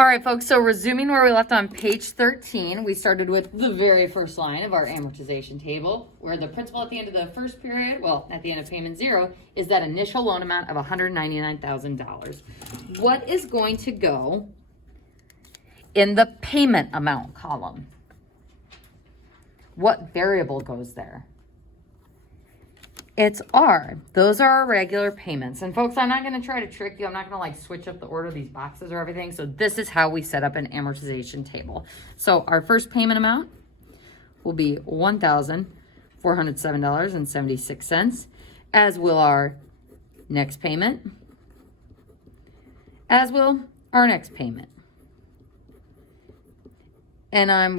All right, folks, so resuming where we left on page 13, we started with the very first line of our amortization table, where the principal at the end of the first period, well, at the end of payment 0, is that initial loan amount of $199,000. What is going to go in the payment amount column? What variable goes there? It's R. Those are our regular payments. And folks, I'm not going to try to trick you. I'm not going to like switch up the order of these boxes or everything. So this is how we set up an amortization table. So our first payment amount will be $1,407.76, as will our next payment, as will our next payment. And I'm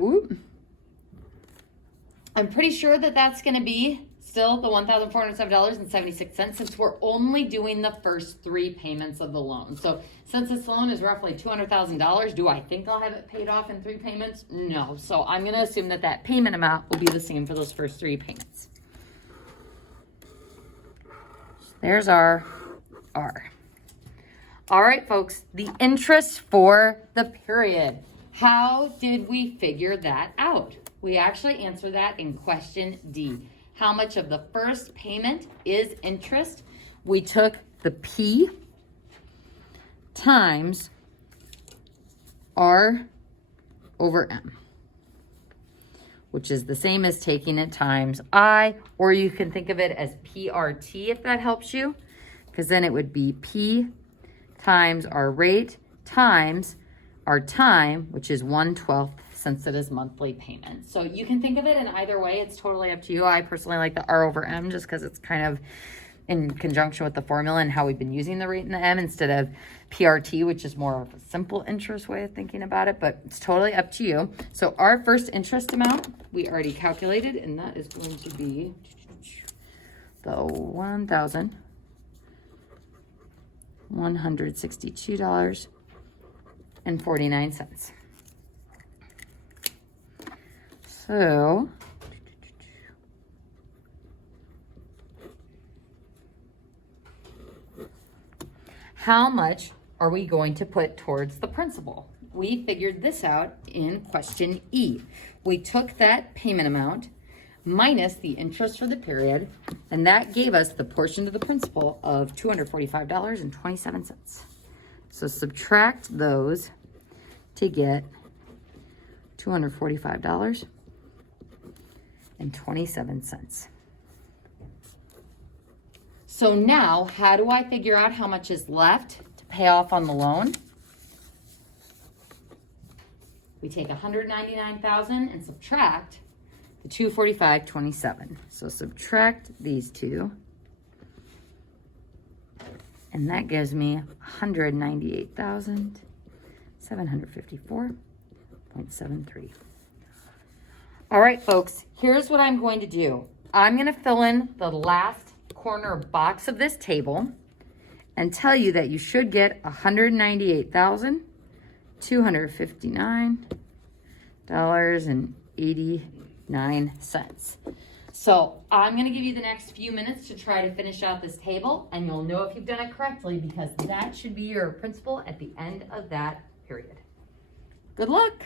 pretty sure that that's going to be still the $1,407.76, since we're only doing the first 3 payments of the loan. So since this loan is roughly $200,000, do I think I'll have it paid off in 3 payments? No. So I'm going to assume that that payment amount will be the same for those first 3 payments. There's our R. All right, folks, the interest for the period. How did we figure that out? We actually answered that in question D. How much of the first payment is interest? We took the P times R over M, which is the same as taking it times I, or you can think of it as PRT if that helps you, because then it would be P times our rate times our time, which is 1/12, since it is monthly payment. So you can think of it in either way. It's totally up to you. I personally like the R over M just because it's kind of in conjunction with the formula and how we've been using the rate in the M instead of PRT, which is more of a simple interest way of thinking about it, but it's totally up to you. So our first interest amount, we already calculated, and that is going to be the $1,162.49. So, how much are we going to put towards the principal? We figured this out in question E. We took that payment amount minus the interest for the period, and that gave us the portion to the principal of $245.27. So subtract those to get $245.27. So now, how do I figure out how much is left to pay off on the loan? We take $199,000 and subtract the $245.27. So subtract these two, and that gives me $198,754.73. All right, folks, here's what I'm going to do. I'm going to fill in the last corner box of this table and tell you that you should get $198,259.89. So I'm going to give you the next few minutes to try to finish out this table, and you'll know if you've done it correctly because that should be your principal at the end of that period. Good luck.